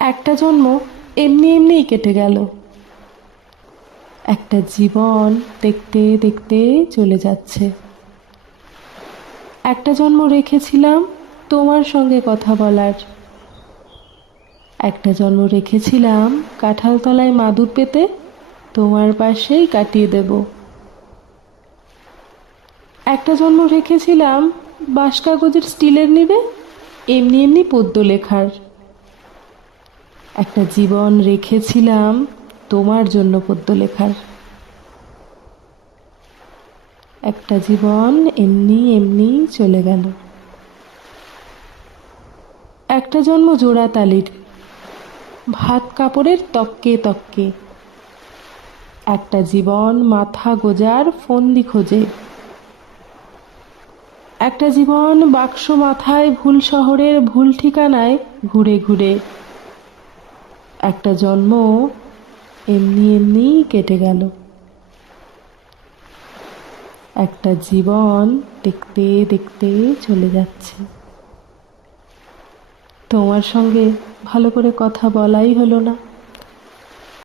একটা জন্ম এমনি এমনিই কেটে গেল। একটা জীবন দেখতে দেখতে চলে যাচ্ছে। একটা জন্ম রেখেছিলাম তোমার সঙ্গে কথা বলার। একটা জন্ম রেখেছিলাম কাঁঠালতলায় মাদুর পেতে তোমার পাশেই কাটিয়ে দেব। একটা জন্ম রেখেছিলাম বাঁশ কাগজের স্টিলের নিবে এমনি এমনি পদ্য লেখার। একটা জীবন রেখেছিলাম তোমার জন্য পদ্য লেখার একটা জীবন এমনি এমনি চলে গেল। একটা জন্ম জোড়া তালির, ভাত কাপড়ের তককে তককে একটা জীবন মাথা গোজার ফন্দি খোঁজে। একটা জীবন বাক্স মাথায় ভুল শহরের ভুল ঠিকানায় ঘুরে ঘুরে। একটা জন্ম এমনি এমনি কেটে গেল। একটা জীবন দেখতে দেখতে চলে যাচ্ছে। তোমার সঙ্গে ভালো করে কথা বলাই হলো না।